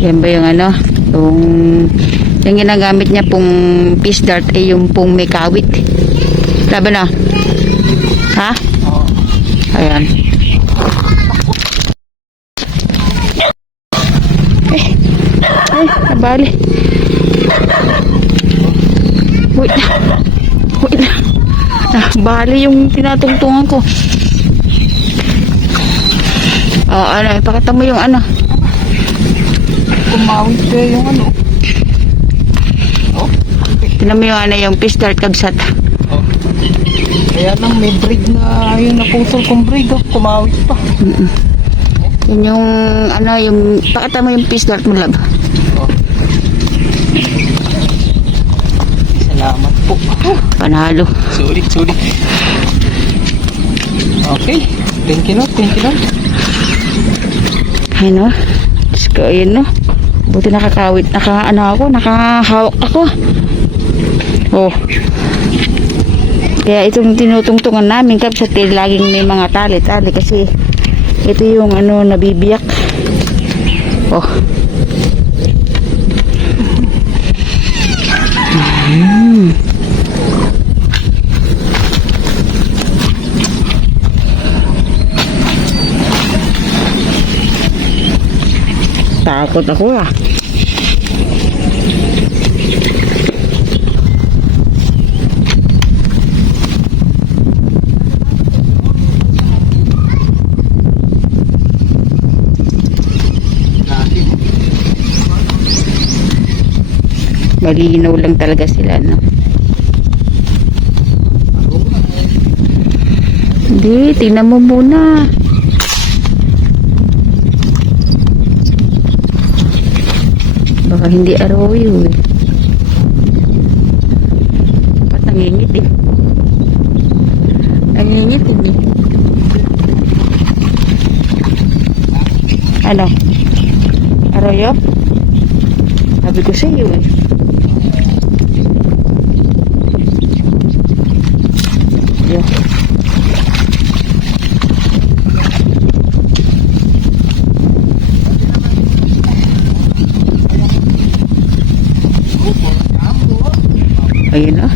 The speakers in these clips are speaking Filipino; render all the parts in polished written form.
Yan ba yung ano? Yung ginagamit niya pong fish dart ay yung pong may kawit. Laban na? Ha? Ayan. Ay, nabali. Wait na. Wait na. Nabali yung tinatungtungan ko. Ano, ipakita mo yung ano. Kumawit ka yung ano. Tinan mo yung ano, yung fish dart kabsat. Kaya nang may brig na yung naputol kong brig, kumawit pa. Yun yung ano, yung pakita mo yung fish dart mo, lab. Salamat po. Panalo. Sulit. Okay. Thank you, Lord. Ay no. Diyos ko, ayun no. Buti nakakawit, nakahawak ako. Oh. Kaya itong tinutungtungan namin kapsat laging may mga tali-tali kasi ito yung ano nabibiyak. Oh. Takot ako ah. Malinaw lang talaga sila, no? Hindi, tingnan mo muna. Baka hindi arroyo eh. Ba't nangingit eh? Nangingit eh. Ano? Arroyo? Sabi ko sa iyo eh. Yo. Ayun o.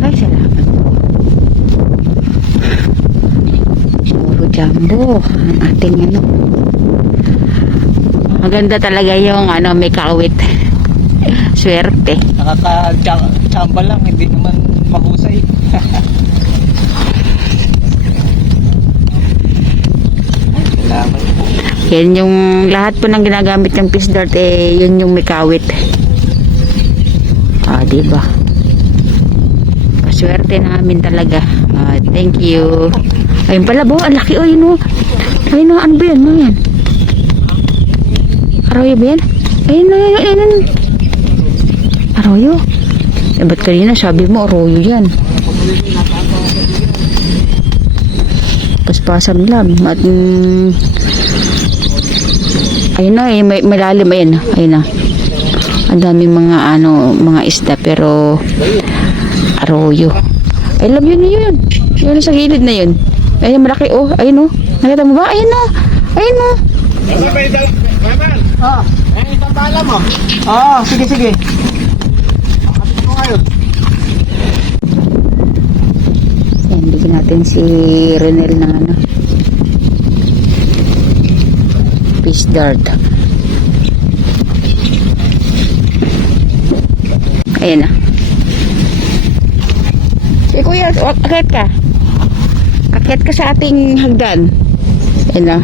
Ay, salamat po. Puro jumbo ang ating ano. Maganda talaga yung ano, may kawit. Swerte. Nakaka-chamba lang, hindi naman mahusay. Salamat po. Yan yung lahat po ng ginagamit ng fish dart eh, yun yung may kawit. Diba? Paswerte namin talaga. Thank you. Ayun pala bo, ang laki. Ayun o. Ayun o, ano ba yan? Ano yan? Arroyo ba yan? Ayun. Arroyo? Eh, ba't kanina sabi mo arroyo yan? Paspasan lang. At ayun na, may malalim. Ayun na. Ang daming mga isda pero arroyo. Ay, love yun. Yun sa gilid na yun. Ayun, malaki oh. Ayun oh. Nakita mo ba? Ayun oh. Itong bala mo. Sige. Makapit mo ngayon. Yan, bigyan natin si Renel ng ano. Fish dart. Ayan na. Si kuya, akit ka. Akit ka sa ating hagdan. Ayan na.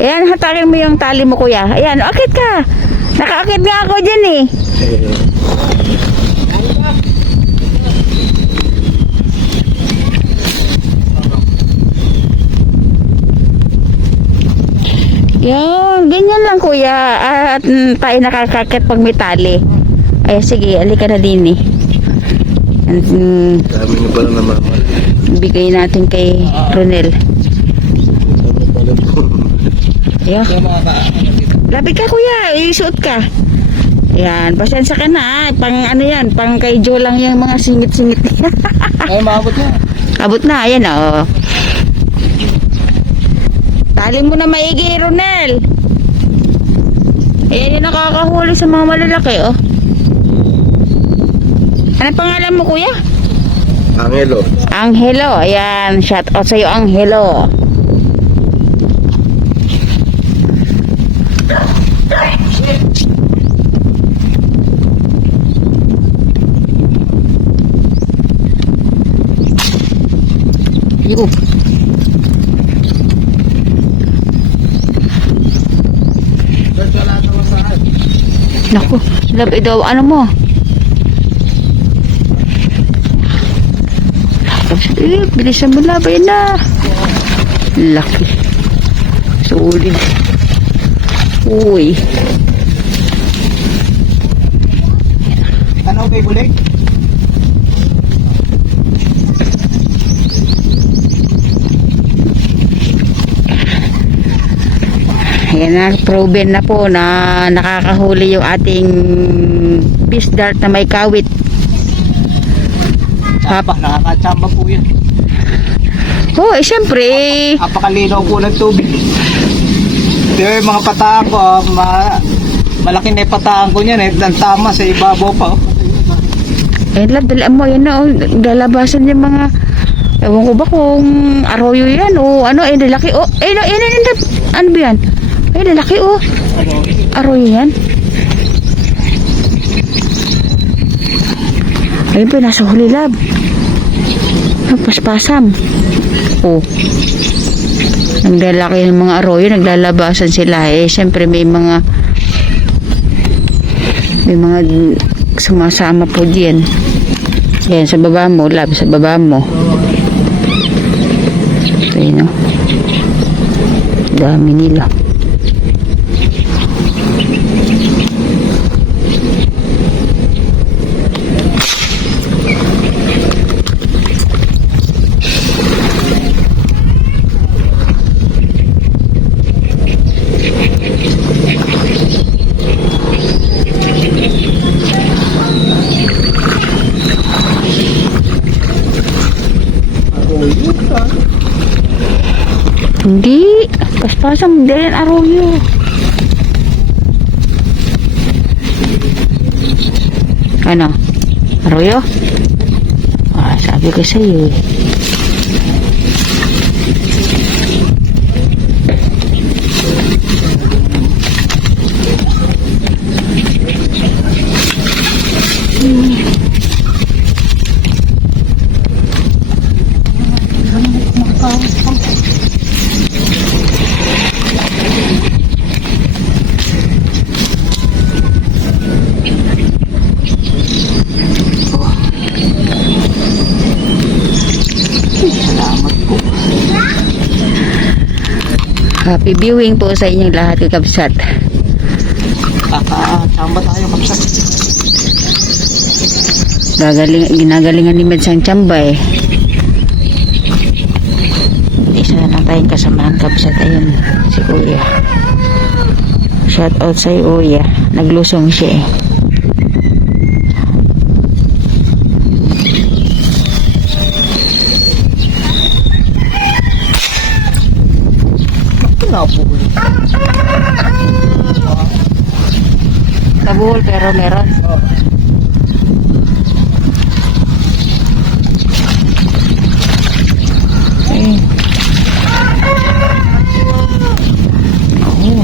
Ayan, hatakin mo yung tali mo kuya. Ayan, akit ka. Nakaakit nga ako dyan eh. Yan, ganyan lang kuya. At tayo nakakakit pag may tali. Ay, sige, alika na din eh. Dami nyo pala naman. Bigay natin kay Ronel. Ayan. Lapit ka kuya, isuot ka. Ayan, pasensya ka na. Pang ano yan, pang kay Joe lang yung mga singit-singit. Ay, maabot na. Abot na, ayan o. Alin mo na maigi, Ronel. Ayan yung nakakahuli sa mga malalaki, oh. Ano pangalan mo, kuya? Angelo. Angelo. Ayan, shout out sa'yo, Angelo. Yo. Naku, lab daw, ano mo? Bilisan mo labay na. Laki. Solid. Uy. Ano kay bulig? Ayan na, proven na po na nakakahuli yung ating fish dart na may kawit. Tsamba, nakakachamba po yan. Oh, eh syempre. Napakalinaw po ng tubig. Yung mga pataan ko, malaki na yung pataan ko niyan, ang tama sa ibabaw pa. Eh, dalaan mo, yan na, oh, lalabasan yung mga, ewan ko ba kung arroyo yan, o ano, eh, lalaki, oh, eh, ano ba yan? Eh, lalaki, oh, arroyo yan. Ayun pa, nasa huli lab. Paspasam. Oh. Naglalaki ng mga arroyo, naglalabasan sila. Eh, syempre may mga sumasama po diyan. Yan, sa baba mo, lab, sa baba mo. Ayun, no? Dami nila. Hindi. Paspasang din arroyo. Ano? Arroyo? Ah, sabi ko sa'yo eh. Happy viewing po sa inyong lahat, kakabsat. Kakachamba tayo, kapsat. Ginagalingan ni Mads ang tsamba eh. Isa na tayong kasamahan, kabsat. Ayun, si Kuya. Shout out sa Kuya. Naglusong siya eh. Nabuhuli. Tabuhol pero meron. Eh. Oh.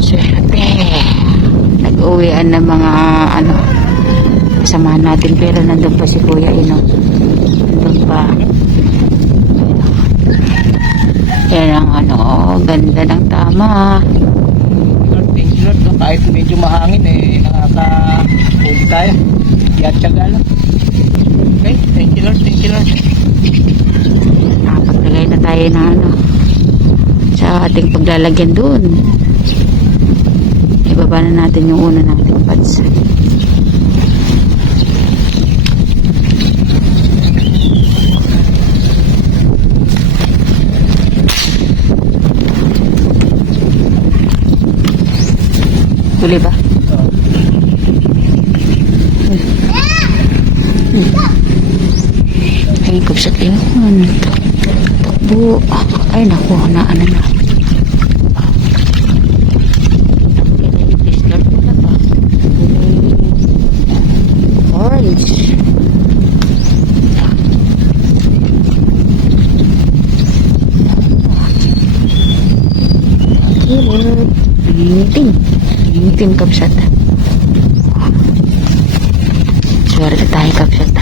Swerte. Nag-uwian ng mga ano, kasamahan natin pero nandun pa si Kuya Ino. Nandun pa. Yan ang ano, ganda ng tama. Thank you Lord, no? Kahit medyo mahangin eh, nakaka-huli tayo. Yatsaga lang. Okay, thank you Lord, thank you Lord. Nakapaglagay na tayo na ano, sa ating paglalagyan doon. Ibaba na natin yung una nating pads. Huli ba? Ay, kapsat yun. Takbo. Ay, naku, na ano na. Start mo na ba? Orange. Initin kapsat. Swerte tayo kapsat.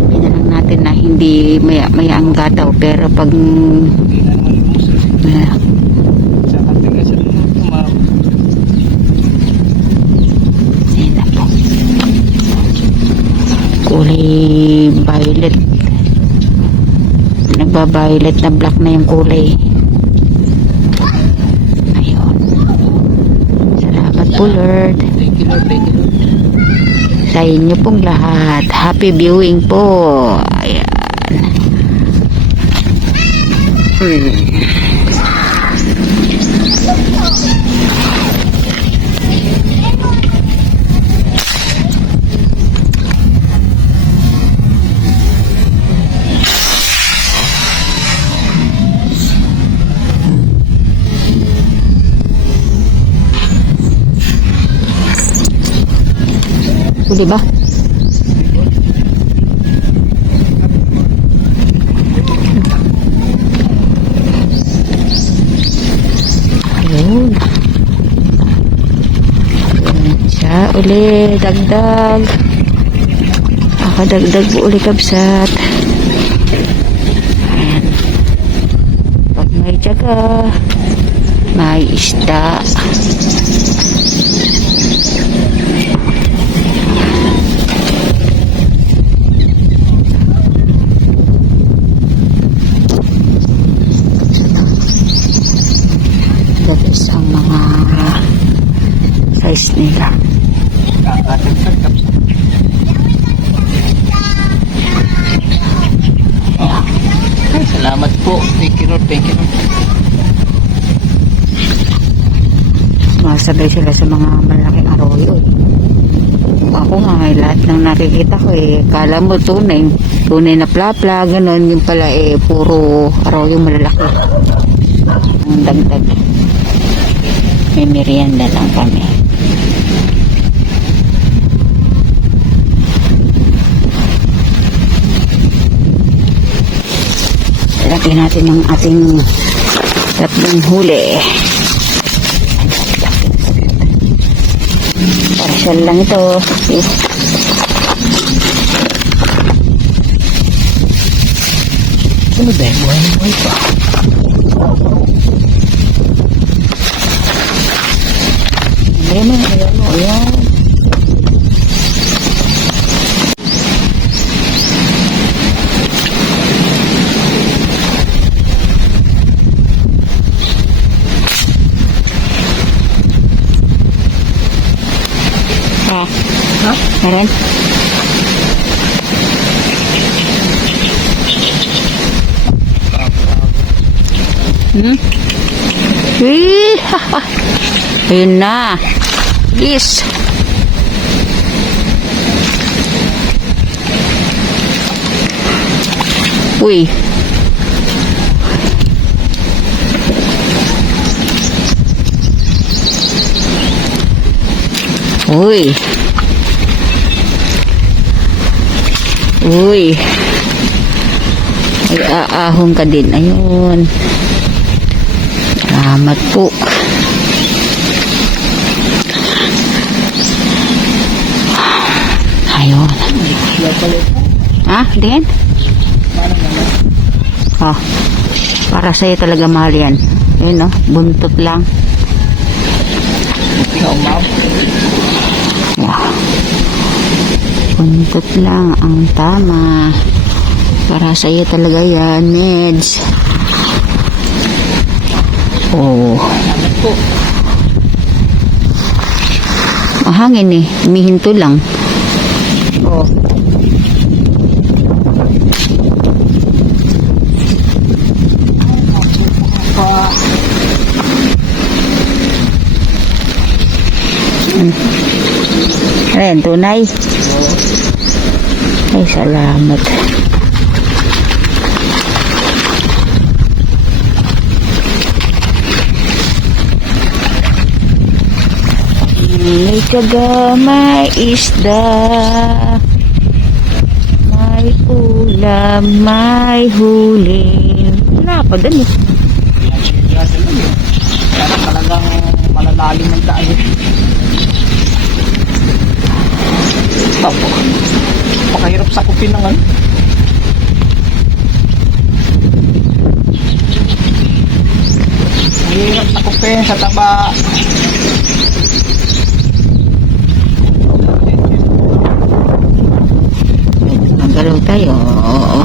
Sabihin na lang natin na hindi maya ang gataw, pero pag Hindi na naman lumusot. Sa katigas sa tumawag. ayun na po. Kulay violet. Nagba-violet na black na yung kulay. Ayun. Salamat po, Lord. Thank you, Lord. Thank you, Lord. Sa inyo pong lahat. Happy viewing po. Ayan. O, diba? Ayun. Ayun siya. Uli, dagdag. Dagdag po uli kapsat. Ayan. Pag may tiyaga, may isda. Tapos ang mga size nila. Kakatagtag kapsat. Ay, salamat po. Thank you, Lord. Thank you, Lord. Masabay sila sa mga malaking arroyo. Ako nga, lahat ng nakikita ko kala mo tunay na plapla, ganun. Yung pala puro arroyo malalaki. Ang dagdag. May merienda lang kami. Lagyan natin ng ating tatlong huli. Parcel lang ito. Ano ba? Buhay pa. Ayan. Ayan. Ha? Meron? Ayun na. Yes. Uy. Uy. Uy. Ay, aahong ka din. Ayun. Salamat po. Ayun. Ha? Din? Oh. Para sa'yo talaga mahal yan. Ayun, no? Buntot lang. Wow. Buntot lang ang tama. Para sa'yo talaga yan, Neds. Oh. Mahangin humihinto lang. Oh. Ayan, tunay. Ay, salamat. May tiyaga, may isda, may ulam, may huli. Wala pa dun eh. Kaya talagang malalalim ang daan eh. Tapo. Pakahirap sa kupin ng ano. Mahirap sa kupin, sa taba. Ang galaw tayo. Oo.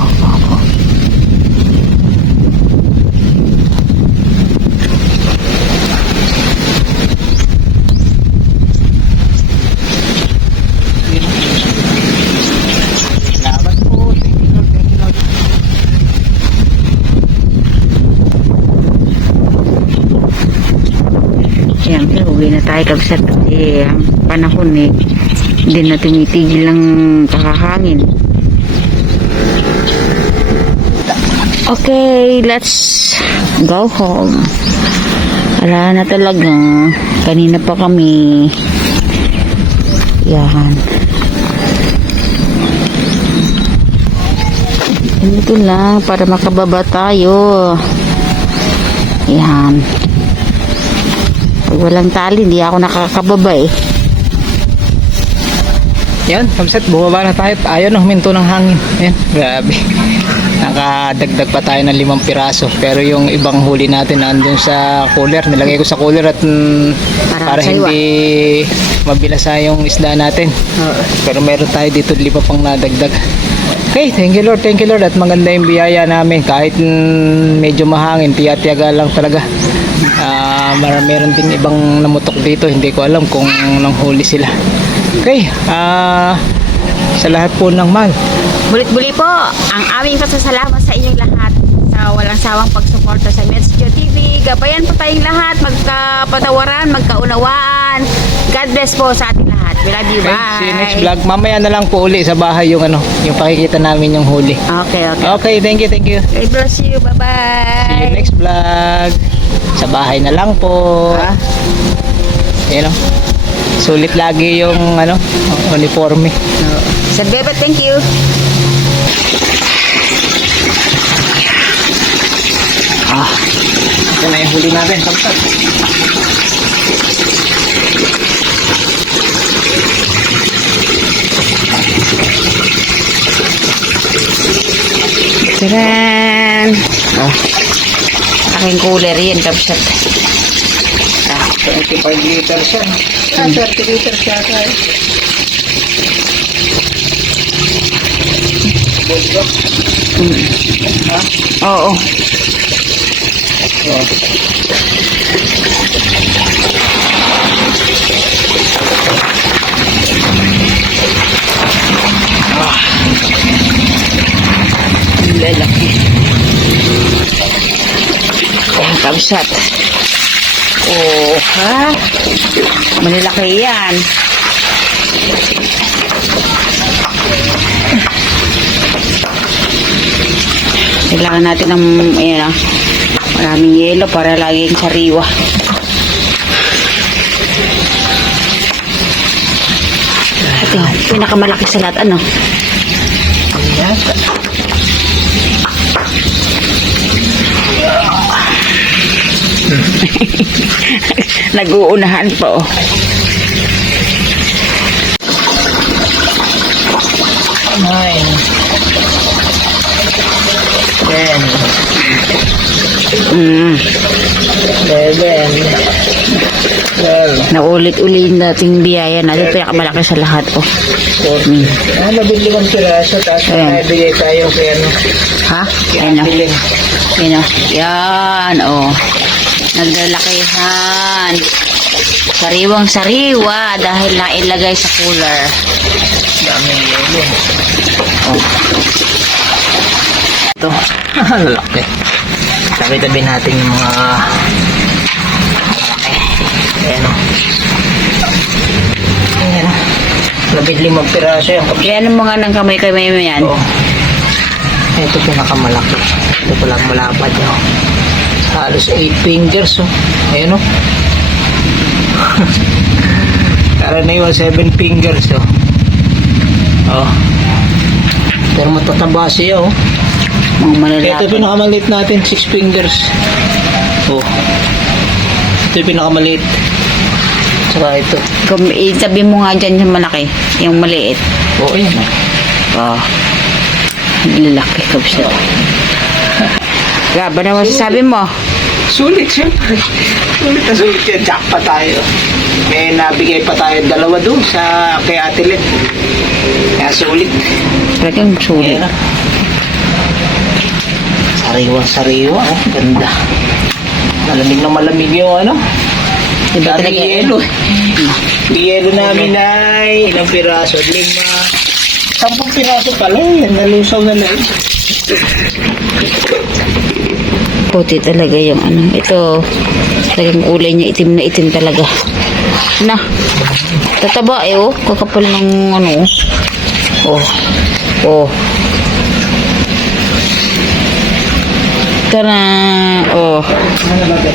Salamat po. Thank you Lord. Thank you Lord. Siyempre, uwi na tayo kabsat. Eh, ang panahon eh, hindi na tumitigil ng kakahangin. Okay, let's go home. Wala na talaga. Kanina pa kami. Yan. Dito lang para makababa tayo. Yan. Pag walang tali, hindi ako nakakababa eh. Yan, kamsat, bumaba na tayo. Ayaw na huminto ng hangin. Yan, grabe. Nakadagdag pa tayo ng 5 piraso. Pero yung ibang huli natin nandun sa cooler. Nilagay ko sa cooler at para saiwa. hindi mabilasa yung isda natin. Pero meron tayo dito 5 pang nadagdag. Okay, thank you Lord, thank you Lord. At maganda yung biyaya namin. Kahit medyo mahangin, tiya-tiyaga lang talaga. Meron din ibang namutok dito. Hindi ko alam kung nanghuli sila. Okay, sa lahat po ng mahal. Bulit-buli po ang aming pasasalamat sa inyong lahat sa walang sawang pagsuporta sa Medsio TV. Gabayan po tayong lahat, magkapatawaran, magkaunawaan. God bless po sa ating lahat. We love you. Okay, Bye. see you next vlog. Mamaya na lang po uli sa bahay yung yung pakikita namin yung huli. Okay, okay. Okay, thank you, thank you. God bless you. Bye-bye. See you next vlog. Sa bahay na lang po. Yan o. Sulit lagi yung uniforme. Sir Bebe, thank you. Ito na yung huli natin. Kapsat. Taran! Oh. Aking cooler yan, kapsat. 25 liters yan. 30 liters yata eh. Bulldog. Oo. Lalaki. Ayan, kabsat. Oh, ha? Malalaki yan. Kailangan natin ng, ayan, maraming yelo para laging sariwa. Ito, pinakamalaki sa lahat, ano? Ayan. Nag-uunahan pa, oh. Nine. 10. 11. 12. Naulit-ulit nating biyaya natin. Pinakamalaki sa lahat, oh. 14. Mabiling piraso. Tapos Ayan. nabigay tayo kay Ha? Ayan, oh. Biling. Ayan, oh. Yan, oh. Naglalakihan. Sariwang-sariwa dahil nailagay sa cooler. Daming yelo. Oh. Ito. Lalaki. Tabi-tabi natin yung mga ayan o. Ayan o. 15 piraso yan. Kaya ano mga ng kamay-kamay mo yan? Oo. Ito pinakamalaki. Ito palang malapad. Oh. Halos 8 fingers. Oh. Ayan o. Karaniwan 7 fingers. Oh. Oh. Pero matataba siya. Oh. Mga malalaki. Ito pinakamaliit natin. 6 fingers. Oh. Ito yung pinakamaliit. Saka ito. Sabi mo nga dyan yung malaki, yung maliit. Oo, yan. Oh. Lalaki ka siya. Gaba na masasabi mo? Sulit, siyempre. Sulit na sulit yan. Jackpot tayo. May nabigay pa tayo 2 doon sa kay Ate Let. Kaya sulit. Talagang sulit. Ayan na. Sariwa-sariwa. Oh, ganda. Malamig na malamig yung ano. Diba Dati talaga? yelo. Yelo namin ay ilang piraso? 5. 10 piraso pala. Yan, nalusaw na lang. Puti talaga yung ano. Ito, talagang kulay niya itim na itim talaga. Na, tataba eh oh. Kakapal ng ano. Oh. Oh. Tara. Oh. Ano ba ito?